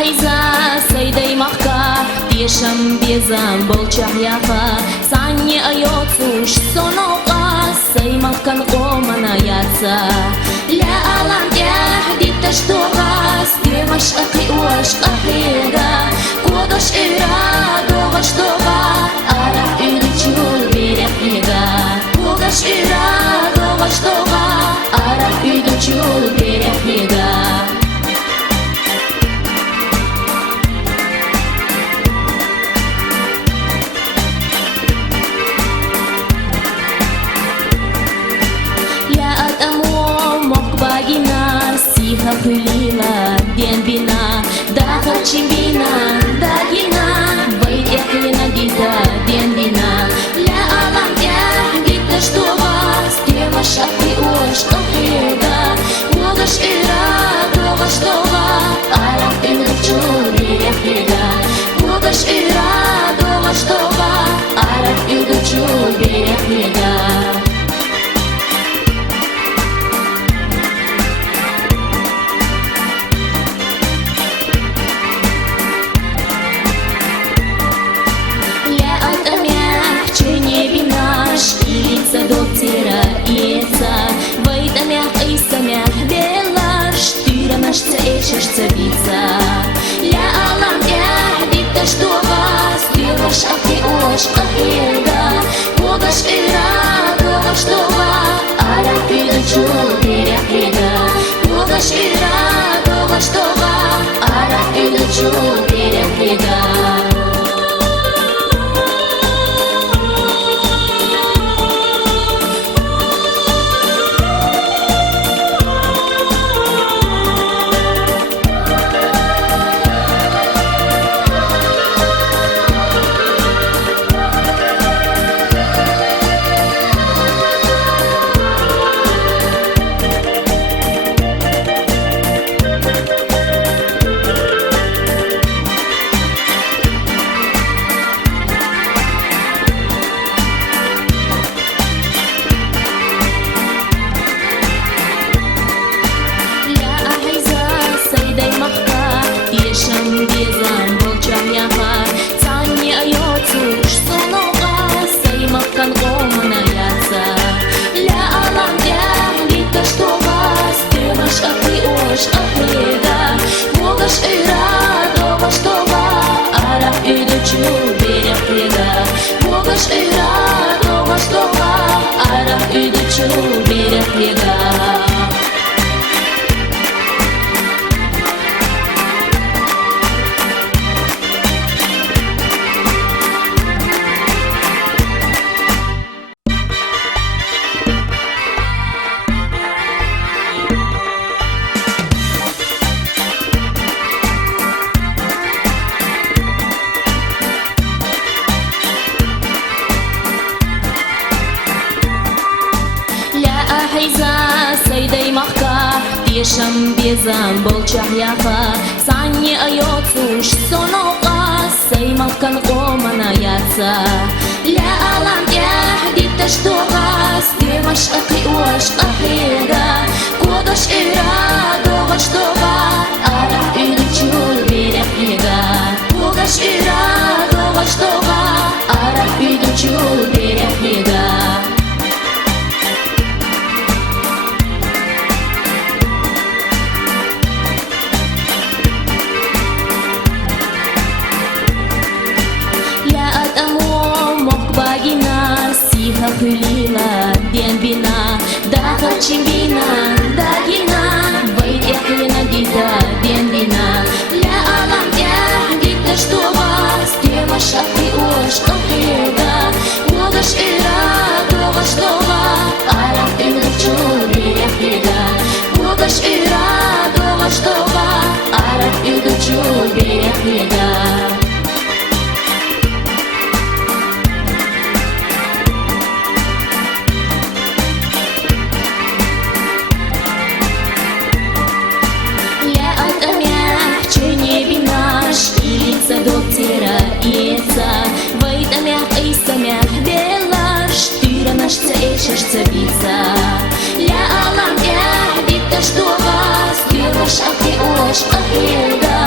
حيزة سيدي مخكا تيشم بيزم بولشح يافا ساني أيوتوش سونوقا سي مخكا قومنا ياتسا لا ألم يهدي تشتوغاس ديمش أخي وش أخيغا كودش إرادو غشتوغا أرح إيديشول بيرحيغا كودش إرادو غشتوغا أرح إيديشول بيرحيغا Сиха пылила, денбина, да харчимбина, да гина, вайтяхина дита, денбина. Ля алам я, дита что вас, тема шахи ош, охеда, угаш ира, дога что ва, арам идучу берехеда, угаш ира, дога что ва, арам идучу берехеда. Доктора ица, вайтамях и самях белаш, тирамаш цеешешь цабица. Ля алам я, дита что вас, тирамаш ахи ош ахеда, когаш ира, когаш что ва, арам идучу берехеда, когаш ира, когаш что ва, арам идучу берехеда. سيدي مخكا تيشم بيزم بولشح يافا ساني أيوتوش سونوقا سي مخكا قومنا ياتسا لا ألم يهدي تشتوغاس ديمش أخي وش أخيغا كودش إرادو غشتوغا أرح إيديشول بيرحيغا كودش إرادو غشتوغا أرح إيديشول بيرحيغا Сиха пылила, денбина, да харчимбина, да гина, вайтяхина дита, денбина. Ля алам я, дита что вас, тема шахи ош охеда, угаш ира, дога что ва, арам идучу берехеда, угаш ира, дога что ва, арам идучу берехеда. Доктора ица, вайтамях и самях белаш, тирамаш цеешешь цабица. Ля алам я, дита что вас, тирамаш ахи ош ахеда,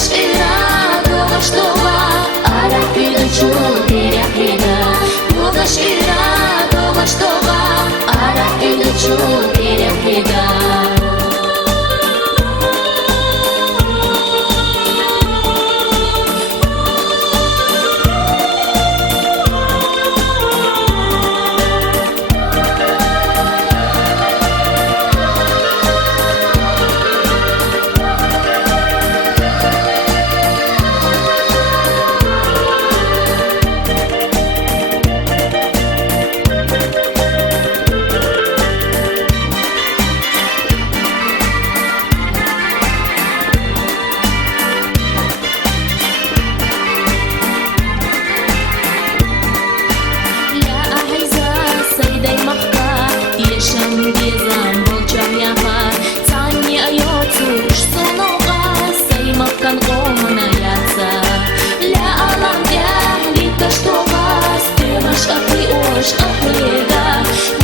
Богаш ира, Богаш това, арах и да чул перехида. Богаш ира, Богаш това, арах и да чул перехида.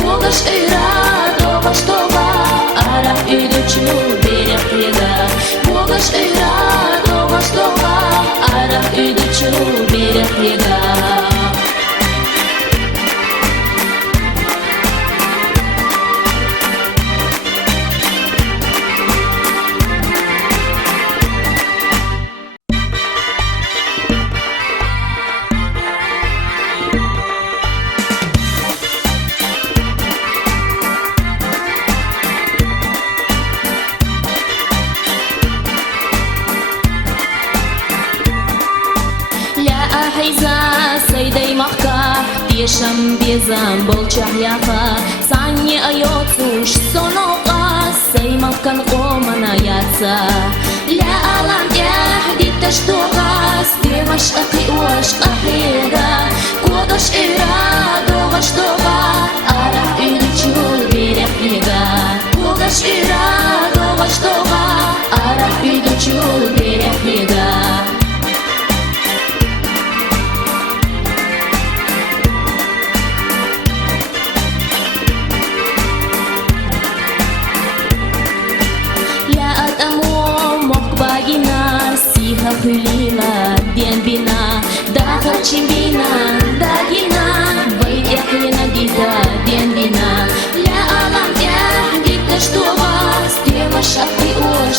Богаш ира, Богаш това, арах и да чул перехида. Богаш ира, Богаш това, арах и да чул перехида. Хайза сайдай махка, тешам безам болчах яха. Санни айоцуш сонока, саймавкан омана яца. Ля алам яхдита штогас, деваш ахи уаш ахида. Когаш ира, догаш дога, арах и да чул перехида. Когаш ира, догаш дога, арах и да чул перехида. Сиха хулила, ден бина, даха чимбина, дагина, вайдяхлина дита, ден бина. Ля алам я, дита что вас, деваш ахи ош,